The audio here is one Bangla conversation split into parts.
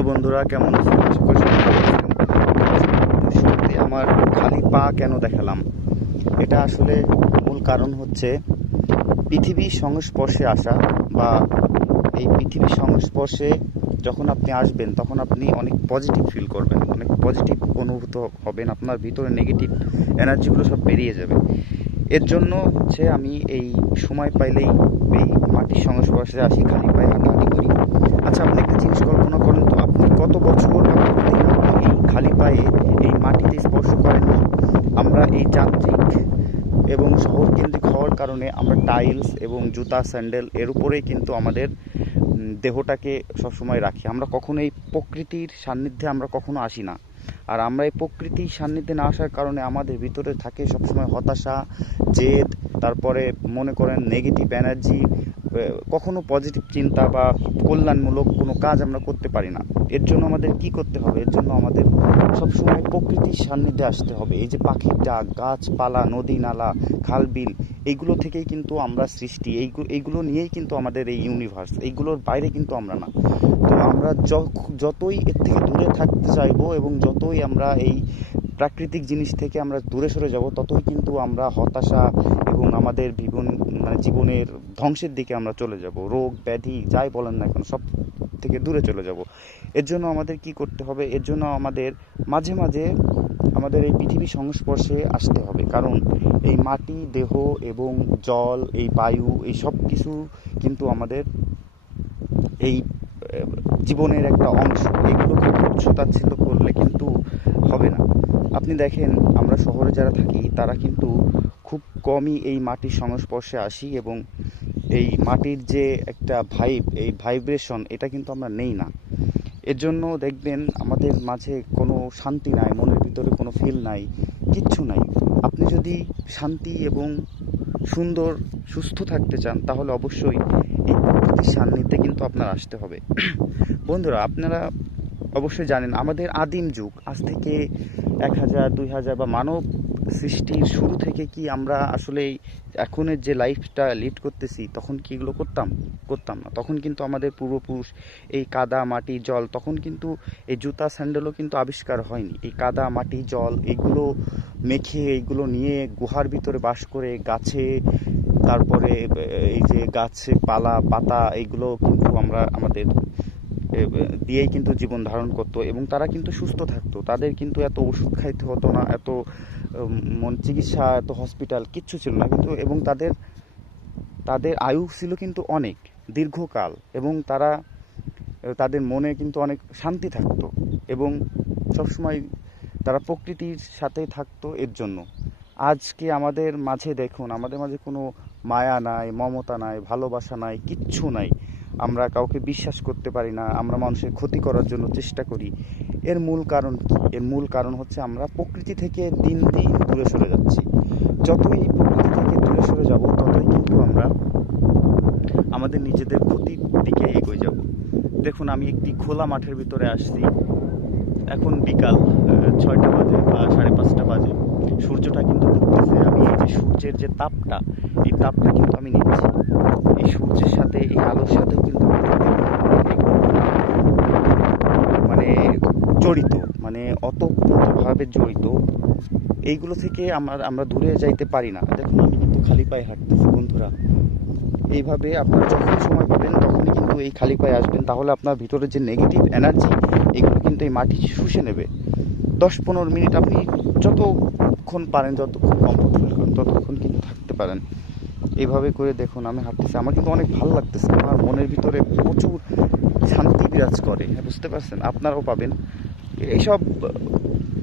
হ্যালো বন্ধুরা, কেমন। শুরুতে আমার খালি পা কেন দেখালাম? এটা আসলে মূল কারণ হচ্ছে পৃথিবীর সংস্পর্শে আসা বা এই পৃথিবীর সংস্পর্শে যখন আপনি আসবেন, তখন আপনি অনেক পজিটিভ ফিল করবেন, অনেক পজিটিভ অনুভূত হবেন, আপনার ভিতরে নেগেটিভ এনার্জিগুলো সব বেরিয়ে যাবে। এর জন্য হচ্ছে আমি এই সময় পাইলেই এই মাটির সংস্পর্শে আসি, খালি পায়ে হাঁটাহাঁটি করি। আচ্ছা আপনি একটা জিনিস কল্পনা করেন তো আপনি কত বছর আপনি এই খালি পায়ে এই মাটিতে স্পর্শ করেন না। আমরা এই যান্ত্রিক এবং শহর কেন্দ্রিক হওয়ার কারণে আমরা টাইলস এবং জুতা, স্যান্ডেল এর উপরেই কিন্তু আমাদের দেহটাকে সবসময় রাখি। আমরা কখনো এই প্রকৃতির সান্নিধ্যে আমরা কখনো আসি না। আর আমরা এই প্রকৃতির সান্নিধ্যে না আসার কারণে আমাদের ভিতরে থাকে সবসময় হতাশা, জেদ, তারপরে মনে করেন নেগেটিভ এনার্জি কখনো পজিটিভ চিন্তা বা কল্যাণমূলক কোনো কাজ আমরা করতে পারি না। এর জন্য আমাদের কি করতে হবে? এর জন্য আমাদের সবসময় প্রকৃতির সান্নিধ্যে আসতে হবে। এই যে পাখির ডাক, গাছপালা, নদী নালা খাল বিল এইগুলো থেকেই কিন্তু আমরা সৃষ্টি। এইগুলো এইগুলো নিয়েই কিন্তু আমাদের এই ইউনিভার্স এইগুলোর বাইরে কিন্তু আমরা না। তো আমরা যতই এর থেকে দূরে থাকতে চাইব এবং যতই আমরা এই প্রাকৃতিক জিনিস থেকে আমরা দূরে সরে যাব, ততই কিন্তু আমরা হতাশা এবং আমাদের জীবন মানে জীবনের ধ্বংসের দিকে আমরা চলে যাব। রোগ, ব্যাধি, যাই বলেন না কেন, সব থেকে দূরে চলে যাব। এর জন্য আমাদের কি করতে হবে? এর জন্য আমাদের মাঝে মাঝে আমাদের এই পৃথিবীর সংস্পর্শে আসতে হবে। কারণ এই মাটি, দেহ এবং জল, এই বায়ু, এই সব কিছু কিন্তু আমাদের এই জীবনের একটা অংশ। এগুলোকে তুচ্ছ তাচ্ছিল্য করলে কিন্তু হবে না। আপনি দেখেন, আমরা শহরে যারা থাকি, তারা কিন্তু খুব কমই এই মাটির সংস্পর্শে আসি এবং এই মাটির যে একটা ভাইব এই ভাইব্রেশন এটা কিন্তু আমরা নেই না। এর জন্য দেখবেন, আমাদের মাঝে কোনো শান্তি নাই, মনের ভিতরে কোনো ফিল নাই, কিচ্ছু নাই। আপনি যদি শান্তি এবং সুন্দর, সুস্থ থাকতে চান, তাহলে অবশ্যই এই প্রকৃতির সান্নিধ্যে কিন্তু আপনার আসতে হবে। বন্ধুরা, আপনারা অবশ্যই জানেন, আমাদের আদিম যুগ, আজ থেকে এক হাজার, দুই হাজার বা মানব সৃষ্টির শুরু থেকে কি আমরা আসলে এখনের যে লাইফটা লিড করতেছি, তখন কি এগুলো করতাম? করতাম না। তখন কিন্তু আমাদের পূর্বপুরুষ এই কাদা, মাটি, জল, তখন কিন্তু এই জুতা, স্যান্ডেলও কিন্তু আবিষ্কার হয়নি। এই কাদা, মাটি, জল, এগুলো মেখে এইগুলো নিয়ে গুহার ভিতরে বাস করে গাছে তারপরে এই যে গাছে পালা, পাতা এইগুলো কিন্তু আমরা আমাদের দিয়েই কিন্তু জীবন ধারণ করতো এবং তারা কিন্তু সুস্থ থাকতো। তাদের কিন্তু এত ওষুধ খাইতে হতো না, এত মন চিকিৎসা, এত হসপিটাল কিচ্ছু ছিল না। কিন্তু এবং তাদের তাদের আয়ু ছিল কিন্তু অনেক, দীর্ঘকাল এবং তারা তাদের মনে কিন্তু অনেক শান্তি থাকতো এবং সবসময় তারা প্রকৃতির সাথে থাকতো এর জন্য। আজকে আমাদের মাঝে দেখুন, আমাদের মাঝে কোনো মায়া নাই, মমতা নাই, ভালোবাসা নাই, কিচ্ছু নাই। আমরা কাউকে বিশ্বাস করতে পারি না, আমরা মানুষের ক্ষতি করার জন্য চেষ্টা করি। এর মূল কারণ কি? এর মূল কারণ হচ্ছে আমরা প্রকৃতি থেকে দিন দিন দূরে সরে যাচ্ছি। যতই প্রকৃতি থেকে দূরে সরে যাব, ততই কিন্তু আমরা আমাদের নিজেদের ক্ষতির দিকে এগিয়ে যাব। দেখুন, আমি একটি খোলা মাঠের ভিতরে আসছি। এখন বিকাল ছয়টা বাজে বা সাড়ে পাঁচটা বাজে। সূর্যটা কিন্তু ডুবতেছে আমি এই যে সূর্যের যে তাপটা, এই তাপটা কিন্তু আমি নিচ্ছি। এই সূর্যের সাথে, এই আলোর সাথে কিন্তু মানে জড়িত মানে অতপ্রতভাবে জড়িত। এইগুলো থেকে আমার, আমরা দূরে যাইতে পারি না। দেখুন, আমি কিন্তু খালি পায়ে হাঁটতেছি, বন্ধুরা। এইভাবে আপনারা যখন সময় পাবেন, তখনই কিন্তু এই খালি পায়ে আসবেন। তাহলে আপনার ভিতরে যে নেগেটিভ এনার্জি এগুলো কিন্তু এই মাটি শুষে নেবে। দশ পনেরো মিনিট আপনি যতক্ষণ পারেন, যতক্ষণ কমফোর্ট ফিল করেন, ততক্ষণ কিন্তু থাকতে পারেন। এইভাবে করে দেখুন, আমি হাঁটতেছি। আমার কিন্তু অনেক ভালো লাগতেছে। আমার মনের ভিতরে প্রচুর শান্তি বিরাজ করে। হ্যাঁ বুঝতে পারছেন? আপনারাও পাবেন। এইসব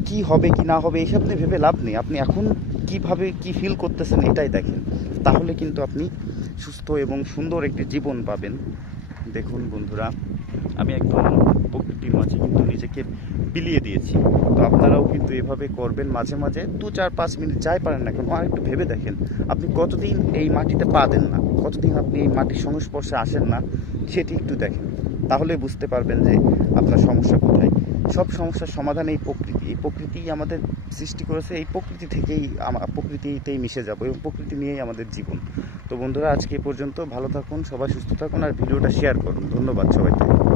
কি হবে, কি না হবে, এইসব নিয়ে ভেবে লাভ নেই। আপনি এখন কীভাবে, কি ফিল করতেছেন, এটাই দেখেন। তাহলে কিন্তু আপনি সুস্থ এবং সুন্দর একটি জীবন পাবেন। দেখুন বন্ধুরা, আমি একদম নিজেকে বিলিয়ে দিয়েছি। তো আপনারাও কিন্তু এভাবে করবেন। মাঝে মাঝে দু, চার, পাঁচ মিনিট যাই পারেন না কেন, আর একটু ভেবে দেখেন। আপনি কতদিন এই মাটিতে পা দেন না, কতদিন আপনি এই মাটির সংস্পর্শে আসেন না, সেটি একটু দেখেন। তাহলে বুঝতে পারবেন যে আপনার সমস্যা কোথায়। সব সমস্যার সমাধান এই প্রকৃতি। এই প্রকৃতি আমাদের সৃষ্টি করেছে, এই প্রকৃতি থেকেই প্রকৃতিতেই মিশে যাব এবং প্রকৃতি নিয়েই আমাদের জীবন। তো বন্ধুরা, আজকে পর্যন্ত ভালো থাকুন, সবাই সুস্থ থাকুন, আর ভিডিওটা শেয়ার করুন। ধন্যবাদ সবাইকে।